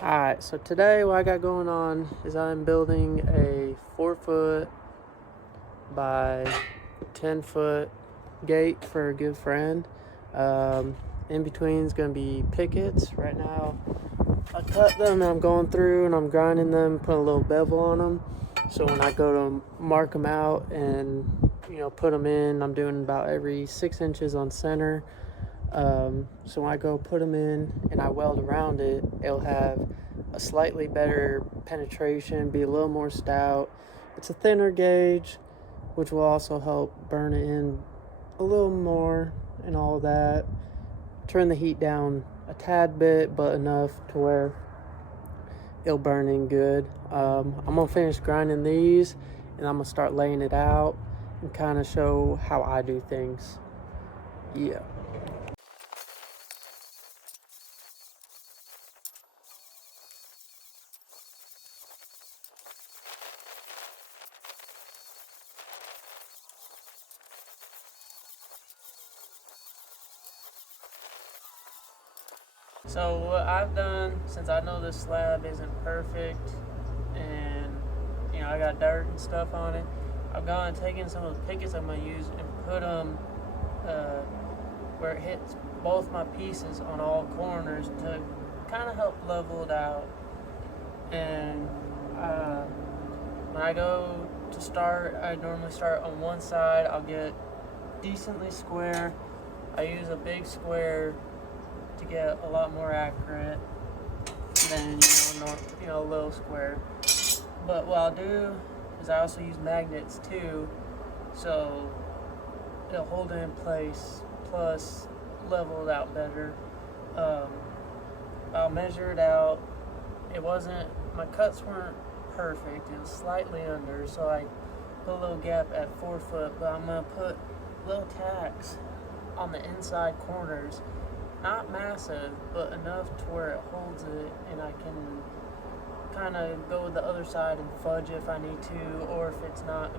Alright, so today what I got going on is I'm building a 4 foot by 10 foot gate for a good friend. In between is going to be pickets. Right now I cut them and I'm going through and I'm grinding them, putting a little bevel on them. So when I go to mark them out and put them in, I'm doing about every 6 inches on center. So when I go put them in and I weld around it, it'll have a slightly better penetration, be a little more stout. It's a thinner gauge, which will also help burn it in a little more and all that. Turn the heat down a tad bit, but enough to where it'll burn in good. I'm gonna finish grinding these and I'm gonna start laying it out and kind of show how I do things. Yeah. So what I've done, since I know this slab isn't perfect and I got dirt and stuff on it, I've gone and taken some of the pickets I'm going to use and put them where it hits both my pieces on all corners to kind of help level it out. And when I go to start, I normally start on one side. I'll get decently square. I use a big square to get a lot more accurate than a little square. But what I'll do is I also use magnets too, so it'll hold it in place plus level it out better. I'll measure it out. My cuts weren't perfect, it was slightly under, so I put a little gap at 4 foot, but I'm gonna put little tacks on the inside corners. Not massive, but enough to where it holds it and I can kind of go with the other side and fudge it if I need to, or if it's not a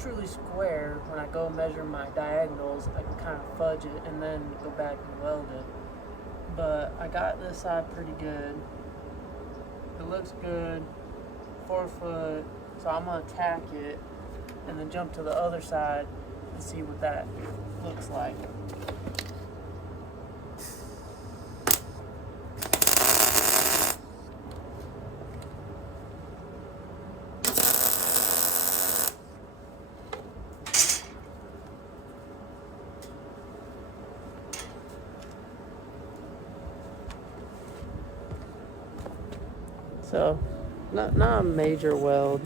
truly square, when I go measure my diagonals, I can kind of fudge it and then go back and weld it. But I got this side pretty good. It looks good, 4 foot, so I'm going to tack it and then jump to the other side and see what that looks like. So, not a major weld,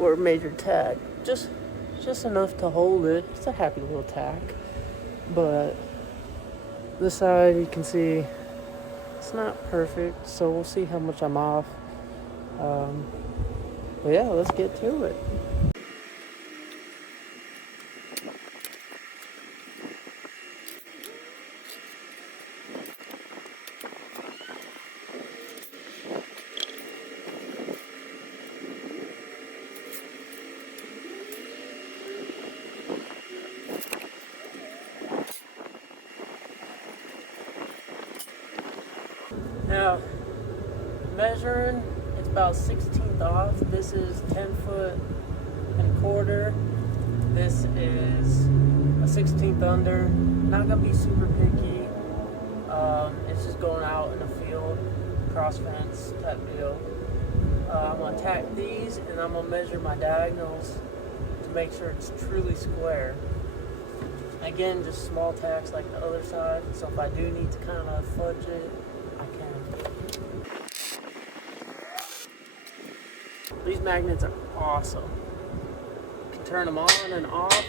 or major tack. Just enough to hold it. It's a happy little tack. But this side, you can see it's not perfect. So we'll see how much I'm off. But yeah, let's get to it. Now, measuring, it's about 1/16 off. This is 10 foot and a quarter. This is a 1/16 under. Not gonna be super picky. It's just going out in the field, cross fence type deal. I'm gonna tack these and I'm gonna measure my diagonals to make sure it's truly square. Again, just small tacks like the other side. So if I do need to kind of fudge it, I can. These magnets are awesome. You can turn them on and off,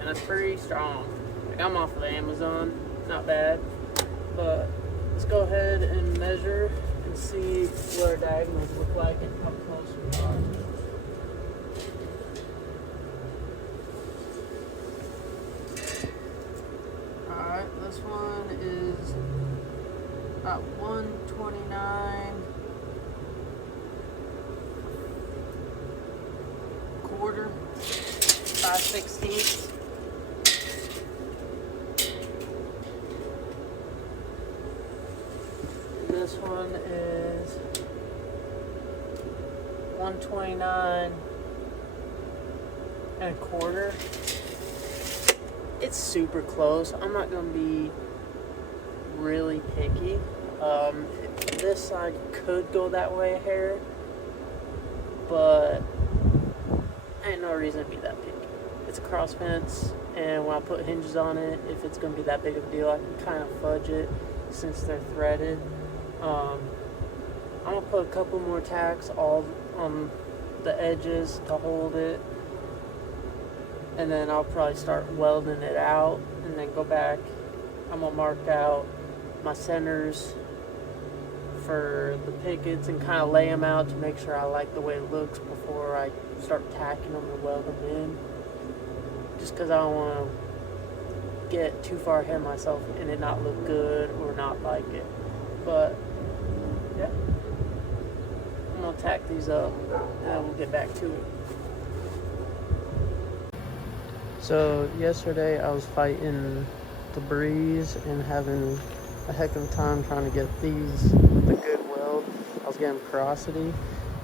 and it's pretty strong. Like, I'm off of Amazon, not bad. But let's go ahead and measure and see what our diagonals look like and how close we are. Alright, this one is about 129 quarter, 5/16. this one is 129 and a quarter. It's super close. I'm not gonna be really picky. This side could go that way a hair, but ain't no reason to be that picky. It's a cross fence, and when I put hinges on it, if it's gonna be that big of a deal, I can kind of fudge it since they're threaded. I'm gonna put a couple more tacks all on the edges to hold it, and then I'll probably start welding it out and then go back. I'm gonna mark out my centers for the pickets and kind of lay them out to make sure I like the way it looks before I start tacking them and weld them in, just because I don't want to get too far ahead of myself and it not look good or not like it. But yeah, I'm gonna tack these up and then we'll get back to it. So yesterday I was fighting the breeze and having a heck of a time trying to get these the good weld. I was getting porosity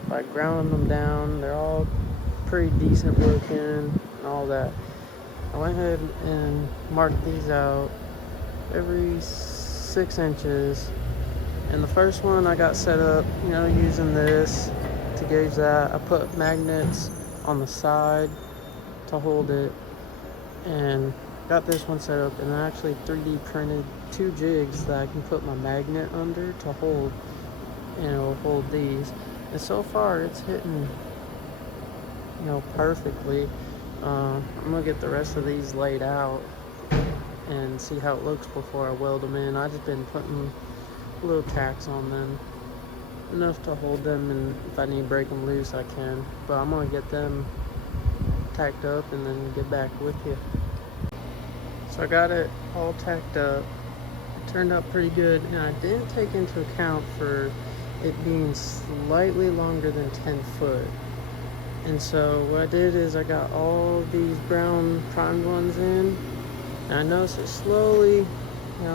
by grounding them down. They're all pretty decent looking and all that. I went ahead and marked these out every 6 inches, and the first one I got set up, using this to gauge that. I put magnets on the side to hold it, and got this one set up, and I actually 3D printed 2 jigs that I can put my magnet under to hold, and it'll hold these. And so far it's hitting perfectly. I'm gonna get the rest of these laid out and see how it looks before I weld them in. I've just been putting little tacks on them, enough to hold them, and if I need to break them loose I can. But I'm gonna get them tacked up and then get back with you. So I got it all tacked up. It turned out pretty good, and I didn't take into account for it being slightly longer than 10 foot. And so what I did is I got all these brown primed ones in, and I noticed it slowly,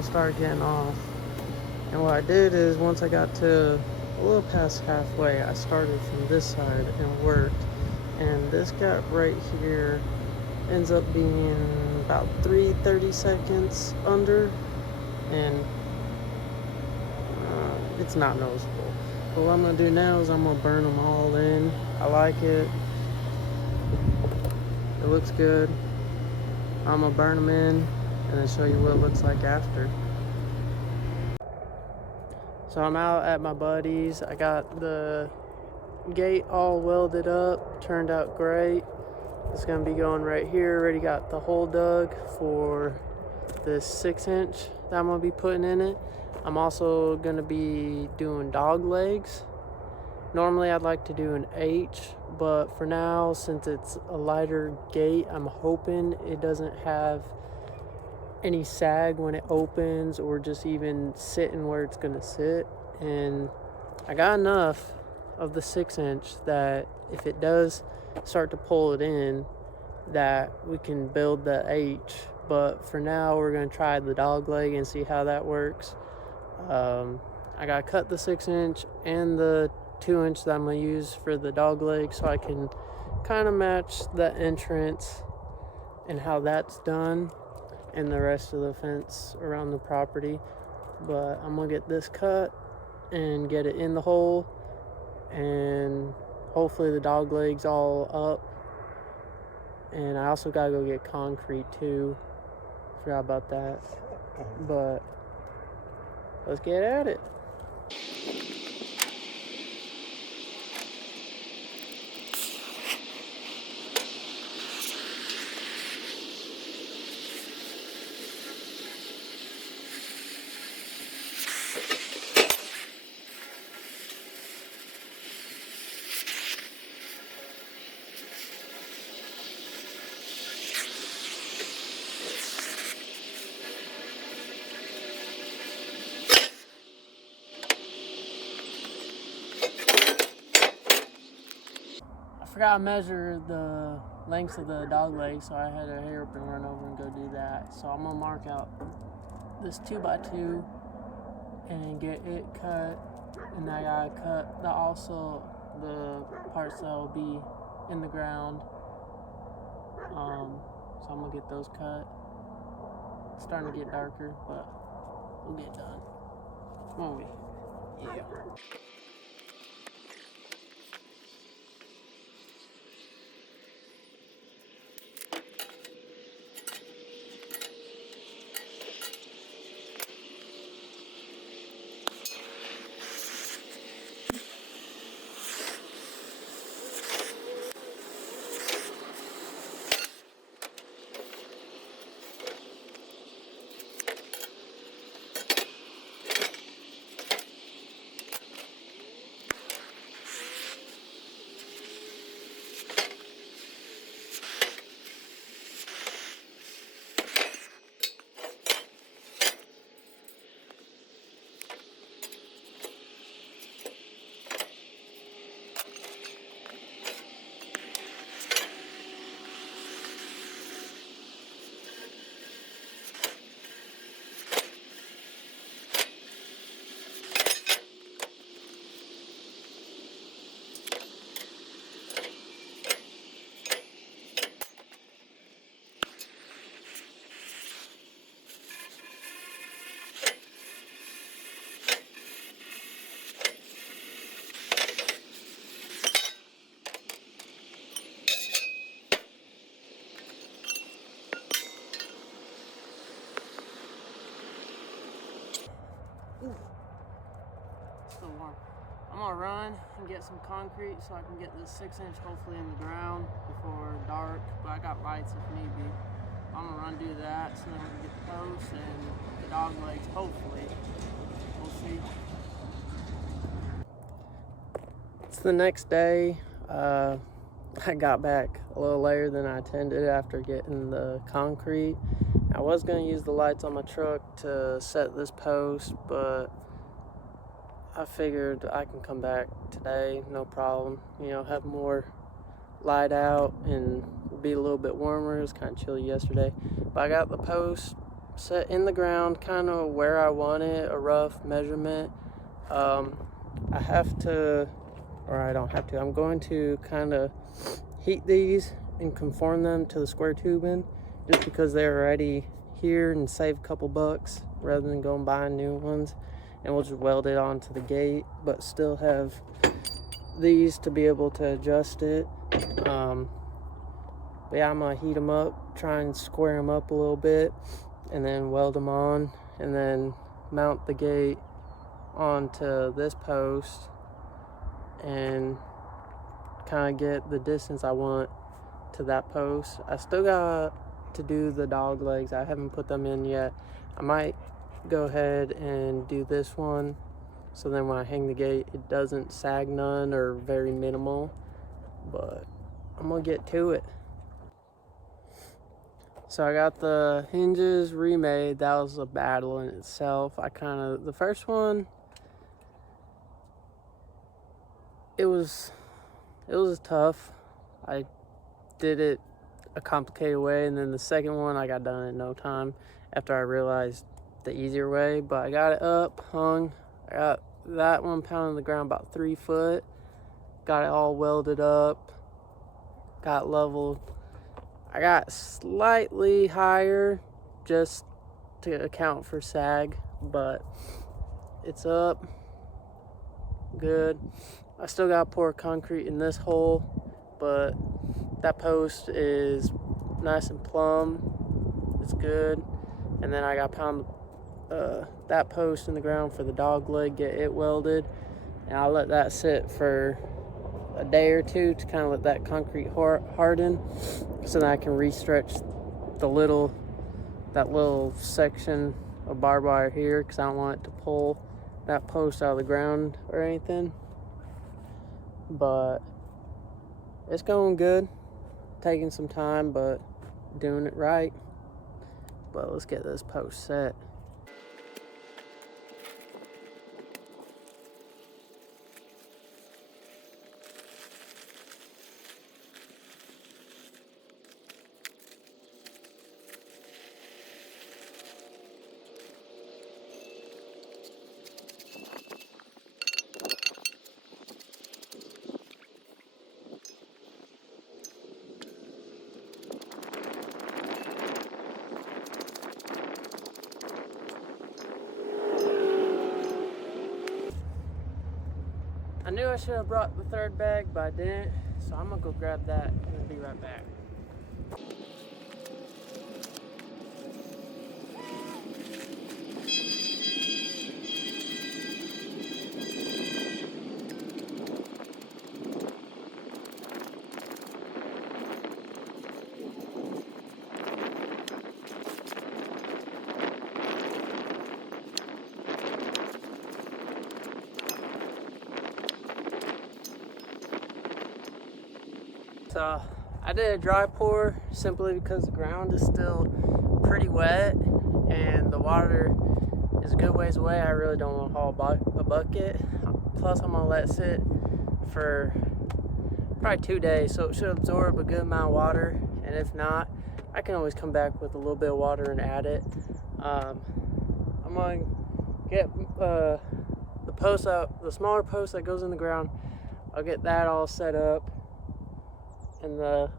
started getting off. And what I did is once I got to a little past halfway, I started from this side and worked. And this gap right here ends up being about 30 seconds under, and it's not noticeable. But what I'm gonna do now is I'm gonna burn them all in. I like it. It looks good. I'm gonna burn them in and then show you what it looks like after. So I'm out at my buddy's. I got the gate all welded up, turned out great. It's gonna be going right here. Already got the hole dug for this 6 inch that I'm gonna be putting in it. I'm also gonna be doing dog legs. Normally I'd like to do an H, but for now, since it's a lighter gate, I'm hoping it doesn't have any sag when it opens or just even sitting where it's gonna sit. And I got enough of the 6 inch that if it does start to pull it in, that we can build the H. But for now we're going to try the dog leg and see how that works. I got to cut the 6 inch and the 2 inch that I'm going to use for the dog leg so I can kind of match the entrance and how that's done and the rest of the fence around the property. But I'm going to get this cut and get it in the hole, and hopefully the dog leg's all up. And I also gotta go get concrete too. Forgot about that. But let's get at it. I forgot to measure the length of the dog leg, so I had to hurry up and run over and go do that. So I'm gonna mark out this 2x2 and get it cut, and I gotta cut the parts that will be in the ground. So I'm gonna get those cut. It's starting to get darker, but we'll get done. Won't we? Yeah. Ooh, still warm. I'm gonna run and get some concrete so I can get this 6-inch hopefully in the ground before dark, but I got lights if need be. I'm gonna run do that so then we can get the posts and the dog legs hopefully. We'll see. It's the next day. I got back a little later than I intended after getting the concrete. I was going to use the lights on my truck to set this post, but I figured I can come back today, no problem. You know, have more light out and be a little bit warmer. It was kind of chilly yesterday. But I got the post set in the ground, kind of where I want it, a rough measurement. I have to, or I don't have to, I'm going to kind of heat these and conform them to the square tubing just because they're already here and save a couple bucks rather than going buying new ones. And we'll just weld it onto the gate, but still have these to be able to adjust it. But yeah, I'm gonna heat them up, try and square them up a little bit, and then weld them on, and then mount the gate onto this post and kind of get the distance I want to that post. I still got to do the dog legs. I haven't put them in yet. I might go ahead and do this one so then when I hang the gate it doesn't sag none or very minimal, but I'm gonna get to it. So I got the hinges remade. That was a battle in itself. The first one, it was tough. I did it a complicated way, and then the second one I got done in no time after I realized the easier way. But I got it up, hung. I got that one pounding the ground about 3 foot. Got it all welded up, got leveled. I got slightly higher just to account for sag, but it's up good. I still got to pour concrete in this hole, but that post is nice and plumb. It's good. And then I got to pound that post in the ground for the dog leg, get it welded, and I'll let that sit for a day or two to kind of let that concrete harden, so that I can re-stretch that little section of barbed wire here, because I don't want it to pull that post out of the ground or anything. But it's going good, taking some time, but doing it right. But let's get this post set. I should have brought the third bag, but I didn't. So I'm gonna go grab that and then be right back. So I did a dry pour simply because the ground is still pretty wet and the water is a good ways away. I really don't want to haul a bucket. Plus I'm gonna let it sit for probably 2 days, so it should absorb a good amount of water, and if not, I can always come back with a little bit of water and add it. I'm gonna get the post up, the smaller post that goes in the ground. I'll get that all set up, and the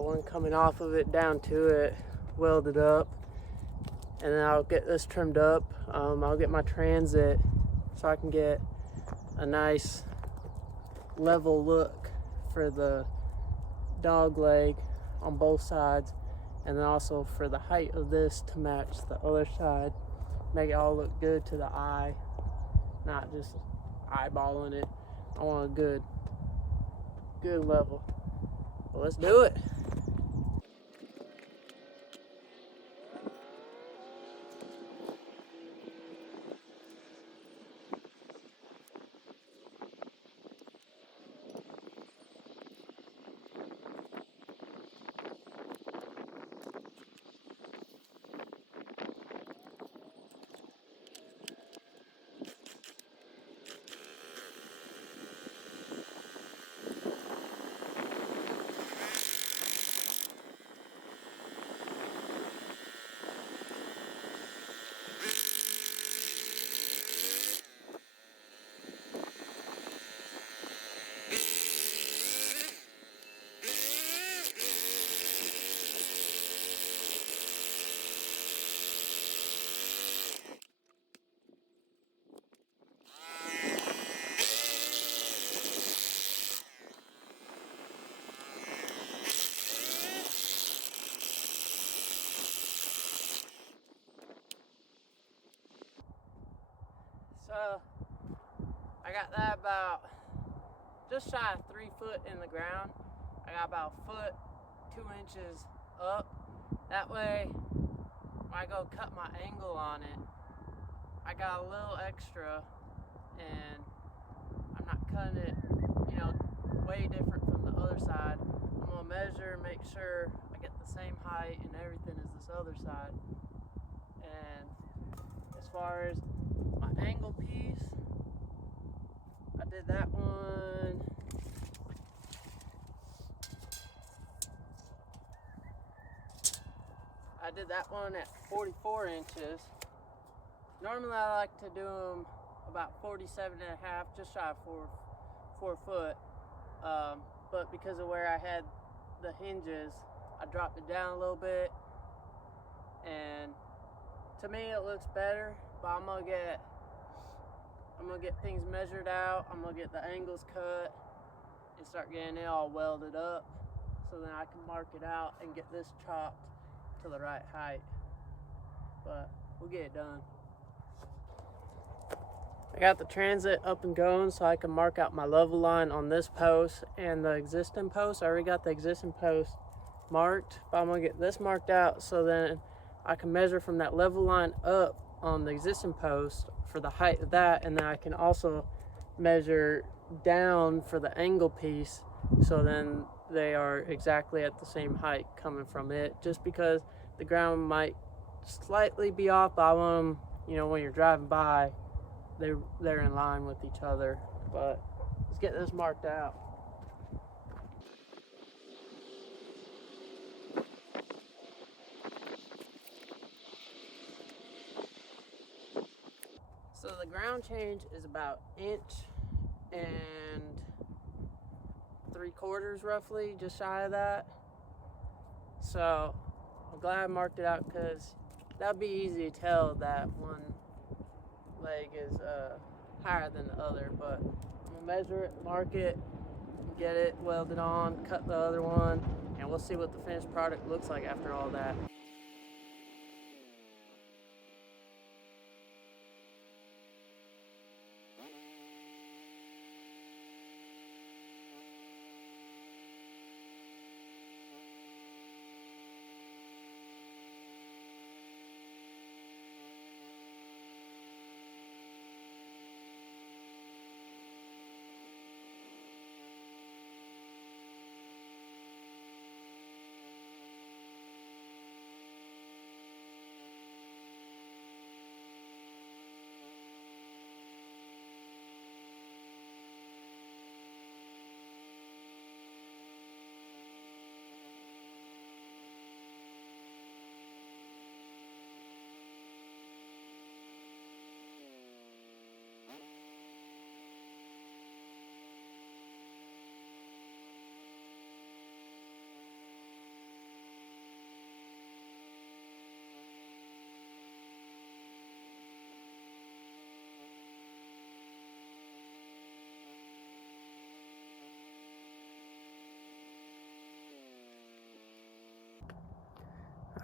one coming off of it down to it welded up, and then I'll get this trimmed up. I'll get my transit so I can get a nice level look for the dog leg on both sides, and then also for the height of this to match the other side, make it all look good to the eye, not just eyeballing it. I want a good level. Well, let's do it. So I got that about just shy of 3 foot in the ground. I got about a foot 2 inches up. That way when I go cut my angle on it, I got a little extra and I'm not cutting it, way different from the other side. I'm gonna measure, make sure I get the same height and everything as this other side. And as far as my angle piece, I did that one. I did that one at 44 inches. Normally I like to do them about 47 and a half, just shy of 4 foot. But because of where I had the hinges, I dropped it down a little bit. And to me it looks better, but I'm gonna get things measured out. I'm gonna get the angles cut and start getting it all welded up, so then I can mark it out and get this chopped to the right height. But we'll get it done. I got the transit up and going so I can mark out my level line on this post and the existing post. I already got the existing post marked, but I'm gonna get this marked out so then I can measure from that level line up on the existing post for the height of that, and then I can also measure down for the angle piece, so then they are exactly at the same height coming from it, just because the ground might slightly be off, but I want them, when you're driving by, they're in line with each other. But let's get this marked out. So the ground change is about 1 3/4 inches roughly, just shy of that. So I'm glad I marked it out, because that'd be easy to tell that one leg is higher than the other, but I'm gonna measure it, mark it, get it welded on, cut the other one, and we'll see what the finished product looks like after all that.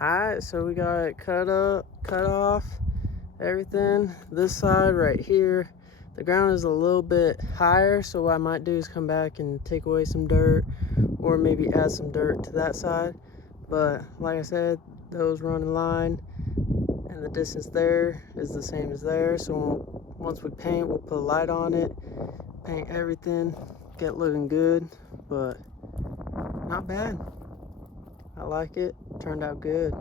Alright, so we got it cut off, everything. This side right here, the ground is a little bit higher, so what I might do is come back and take away some dirt, or maybe add some dirt to that side. But like I said, those run in line, and the distance there is the same as there. So once we paint, we'll put a light on it, paint everything, get looking good, but not bad. I like it, turned out good.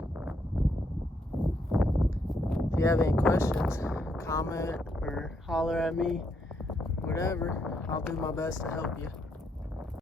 If you have any questions, comment or holler at me, whatever. I'll do my best to help you.